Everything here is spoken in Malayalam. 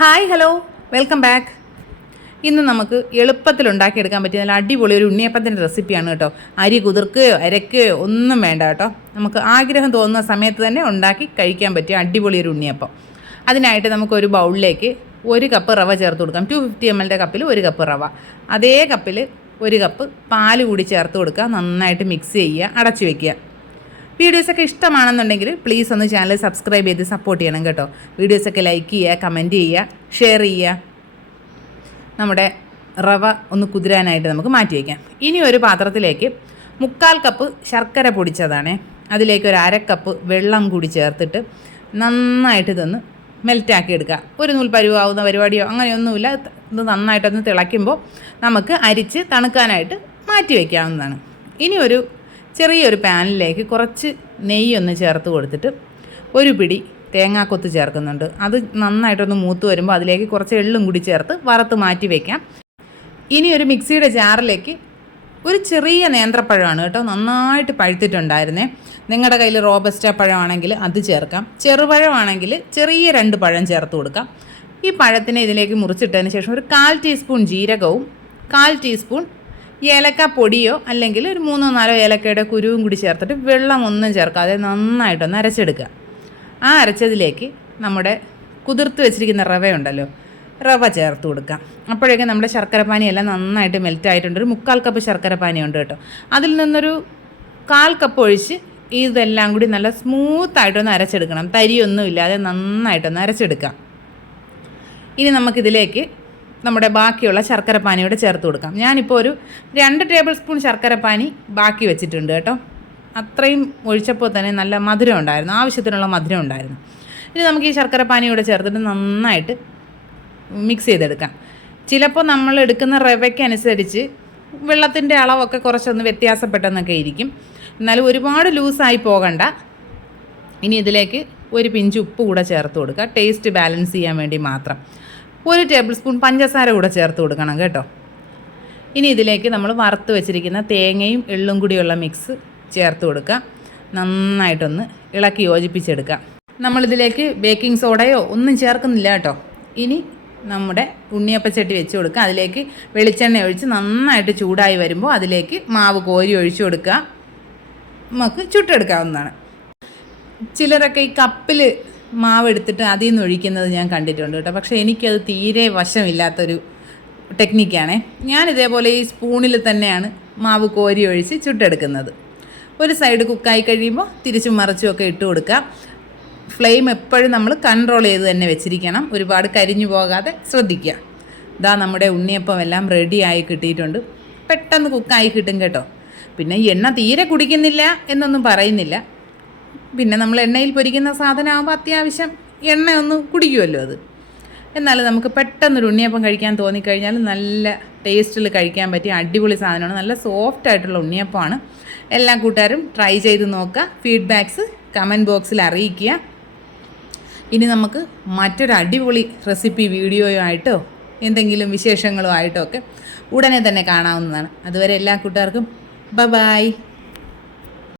Hi hello welcome back. ഇന്ന് നമുക്ക് എളുപ്പത്തിൽ ഉണ്ടാക്കിയെടുക്കാൻ പറ്റിയ നല്ല അടിപൊളി ഒരു ഉണ്ണിയപ്പത്തിൻ്റെ റെസിപ്പിയാണ് കേട്ടോ. അരി കുതിർക്കുകയോ അരക്കുകയോ ഒന്നും വേണ്ട കേട്ടോ. നമുക്ക് ആഗ്രഹം തോന്നുന്ന സമയത്ത് തന്നെ ഉണ്ടാക്കി കഴിക്കാൻ പറ്റിയ അടിപൊളി ഒരു ഉണ്ണിയപ്പം. അതിനായിട്ട് നമുക്കൊരു ബൗളിലേക്ക് 1 കപ്പ് റവ ചേർത്ത് കൊടുക്കാം. 250 ml കപ്പിൽ 1 കപ്പ് റവ, അതേ കപ്പിൽ 1 കപ്പ് പാൽ കൂടി ചേർത്ത് കൊടുക്കുക. നന്നായിട്ട് മിക്സ് ചെയ്യുക, അടച്ചു വയ്ക്കുക. വീഡിയോസൊക്കെ ഇഷ്ടമാണെന്നുണ്ടെങ്കിൽ പ്ലീസ് ഒന്ന് ചാനൽ സബ്സ്ക്രൈബ് ചെയ്ത് സപ്പോർട്ട് ചെയ്യണം കേട്ടോ. വീഡിയോസൊക്കെ ലൈക്ക് ചെയ്യുക, കമൻറ്റ് ചെയ്യുക, ഷെയർ ചെയ്യുക. നമ്മുടെ റവ ഒന്ന് കുതിരാനായിട്ട് നമുക്ക് മാറ്റി വയ്ക്കാം. ഇനി ഒരു പാത്രത്തിലേക്ക് 3/4 കപ്പ് ശർക്കര പൊടിച്ചതാണ്, അതിലേക്ക് ഒരു 1/2 കപ്പ് വെള്ളം കൂടി ചേർത്തിട്ട് നന്നായിട്ട് ഇതൊന്ന് മെൽറ്റാക്കി എടുക്കുക. ഒരു നൂൽ പരുവാവുന്ന പരിപാടിയോ അങ്ങനെയൊന്നുമില്ല. ഇത് നന്നായിട്ടൊന്ന് തിളയ്ക്കുമ്പോൾ നമുക്ക് അരിച്ച് തണുക്കാനായിട്ട് മാറ്റി വയ്ക്കാവുന്നതാണ്. ഇനി ഒരു ചെറിയൊരു പാനിലേക്ക് കുറച്ച് നെയ്യൊന്ന് ചേർത്ത് കൊടുത്തിട്ട് ഒരു പിടി തേങ്ങാക്കൊത്ത് ചേർക്കുന്നുണ്ട്. അത് നന്നായിട്ടൊന്ന് മൂത്ത് വരുമ്പോൾ അതിലേക്ക് കുറച്ച് എള്ളും കൂടി ചേർത്ത് വറുത്ത് മാറ്റി വയ്ക്കാം. ഇനി ഒരു മിക്സിയുടെ ജാറിലേക്ക് ഒരു ചെറിയ നേന്ത്രപ്പഴമാണ് കേട്ടോ, നന്നായിട്ട് പഴുത്തിട്ടുണ്ടായിരുന്നേ. നിങ്ങളുടെ കയ്യിൽ റോബസ്റ്റ പഴമാണെങ്കിൽ അത് ചേർക്കാം. ചെറുപഴമാണെങ്കിൽ ചെറിയ 2 പഴം ചേർത്ത് കൊടുക്കാം. ഈ പഴത്തിനെ ഇതിലേക്ക് മുറിച്ചിട്ടതിന് ശേഷം ഒരു 1/4 ടീസ്പൂൺ ജീരകവും 1/4 ടീസ്പൂൺ ഏലക്ക പൊടിയോ അല്ലെങ്കിൽ ഒരു 3-4 ഏലക്കയുടെ കുരുവും കൂടി ചേർത്തിട്ട് വെള്ളം ഒന്നും ചേർക്കാതെ നന്നായിട്ടൊന്ന് അരച്ചെടുക്കുക. ആ അരച്ചതിലേക്ക് നമ്മുടെ കുതിർത്ത് വെച്ചിരിക്കുന്ന റവയുണ്ടല്ലോ, റവ ചേർത്ത് കൊടുക്കാം. അപ്പോഴേക്കും നമ്മുടെ ശർക്കരപ്പാനിയെല്ലാം നന്നായിട്ട് മെൽറ്റായിട്ടുണ്ട്. ഒരു 3/4 കപ്പ് ശർക്കരപ്പാനി ഉണ്ട് കേട്ടോ. അതിൽ നിന്നൊരു 1/4 കപ്പ് ഒഴിച്ച് ഇതെല്ലാം കൂടി നല്ല സ്മൂത്തായിട്ടൊന്ന് അരച്ചെടുക്കണം. തരിയൊന്നും ഇല്ലാതെ നന്നായിട്ടൊന്ന് അരച്ചെടുക്കാം. ഇനി നമുക്കിതിലേക്ക് നമ്മുടെ ബാക്കിയുള്ള ശർക്കരപ്പാനിയോടെ ചേർത്ത് കൊടുക്കാം. ഞാനിപ്പോൾ ഒരു 2 ടേബിൾ സ്പൂൺ ശർക്കരപ്പാനി ബാക്കി വെച്ചിട്ടുണ്ട് കേട്ടോ. അത്രയും ഒഴിച്ചപ്പോൾ തന്നെ നല്ല മധുരം ഉണ്ടായിരുന്നു, ആവശ്യത്തിനുള്ള മധുരം ഉണ്ടായിരുന്നു. ഇനി നമുക്ക് ഈ ശർക്കരപ്പാനിയോടെ ചേർത്തിട്ട് നന്നായിട്ട് മിക്സ് ചെയ്തെടുക്കാം. ചിലപ്പോൾ നമ്മൾ എടുക്കുന്ന റവയ്ക്കനുസരിച്ച് വെള്ളത്തിൻ്റെ അളവൊക്കെ കുറച്ചൊന്ന് വ്യത്യാസപ്പെട്ടെന്നൊക്കെ ഇരിക്കും. എന്നാലും ഒരുപാട് ലൂസായി പോകണ്ട. ഇനി ഇതിലേക്ക് ഒരു പിഞ്ച് ഉപ്പ് കൂടെ ചേർത്ത് കൊടുക്കുക, ടേസ്റ്റ് ബാലൻസ് ചെയ്യാൻ വേണ്ടി മാത്രം. 1 ടേബിൾ സ്പൂൺ പഞ്ചസാര കൂടെ ചേർത്ത് കൊടുക്കണം കേട്ടോ. ഇനി ഇതിലേക്ക് നമ്മൾ വറുത്ത് വെച്ചിരിക്കുന്ന തേങ്ങയും എള്ളും കൂടിയുള്ള മിക്സ് ചേർത്ത് കൊടുക്കുക. നന്നായിട്ടൊന്ന് ഇളക്കി യോജിപ്പിച്ചെടുക്കുക. നമ്മളിതിലേക്ക് ബേക്കിംഗ് സോഡയോ ഒന്നും ചേർക്കുന്നില്ല കേട്ടോ. ഇനി നമ്മുടെ ഉണ്ണിയപ്പച്ചട്ടി വെച്ച് കൊടുക്കുക. അതിലേക്ക് വെളിച്ചെണ്ണ ഒഴിച്ച് നന്നായിട്ട് ചൂടായി വരുമ്പോൾ അതിലേക്ക് മാവ് കോരി ഒഴിച്ചു കൊടുക്കുക. നമുക്ക് ചുട്ടെടുക്കാവുന്നതാണ്. ചിലരൊക്കെ ഈ കപ്പിൽ മാവ് എടുത്തിട്ട് അതിൽ നിന്ന് ഒഴിക്കുന്നത് ഞാൻ കണ്ടിട്ടുണ്ട് കേട്ടോ. പക്ഷേ എനിക്കത് തീരെ വശമില്ലാത്തൊരു ടെക്നിക്കാണേ. ഞാനിതേപോലെ ഈ സ്പൂണിൽ തന്നെയാണ് മാവ് കോരി ഒഴിച്ച് ചുട്ടെടുക്കുന്നത്. ഒരു സൈഡ് കുക്കായി കഴിയുമ്പോൾ തിരിച്ചും മറിച്ചും ഒക്കെ ഇട്ട് കൊടുക്കുക. ഫ്ലെയിം എപ്പോഴും നമ്മൾ കൺട്രോൾ ചെയ്ത് തന്നെ വെച്ചിരിക്കണം, ഒരുപാട് കരിഞ്ഞു പോകാതെ ശ്രദ്ധിക്കുക. ഇതാ നമ്മുടെ ഉണ്ണിയപ്പം എല്ലാം റെഡിയായി കിട്ടിയിട്ടുണ്ട്. പെട്ടെന്ന് കുക്കായി കിട്ടും കേട്ടോ. പിന്നെ എണ്ണ തീരെ കുടിക്കുന്നില്ല എന്നൊന്നും പറയുന്നില്ല. പിന്നെ നമ്മൾ എണ്ണയിൽ പൊരിക്കുന്ന സാധനമാകുമ്പോൾ അത്യാവശ്യം എണ്ണയൊന്നും കുടിക്കുമല്ലോ അത്. എന്നാലും നമുക്ക് പെട്ടെന്നൊരു ഉണ്ണിയപ്പം കഴിക്കാൻ തോന്നിക്കഴിഞ്ഞാൽ നല്ല ടേസ്റ്റിൽ കഴിക്കാൻ പറ്റിയ അടിപൊളി സാധനമാണ്. നല്ല സോഫ്റ്റ് ആയിട്ടുള്ള ഉണ്ണിയപ്പമാണ്. എല്ലാ കൂട്ടുകാരും ട്രൈ ചെയ്ത് നോക്കുക. ഫീഡ്ബാക്ക്സ് കമൻറ്റ് ബോക്സിൽ അറിയിക്കുക. ഇനി നമുക്ക് മറ്റൊരു അടിപൊളി റെസിപ്പി വീഡിയോയോ ആയിട്ടോ എന്തെങ്കിലും വിശേഷങ്ങളോ ആയിട്ടോ ഒക്കെ ഉടനെ തന്നെ കാണാവുന്നതാണ്. അതുവരെ എല്ലാ കൂട്ടുകാർക്കും ബൈ.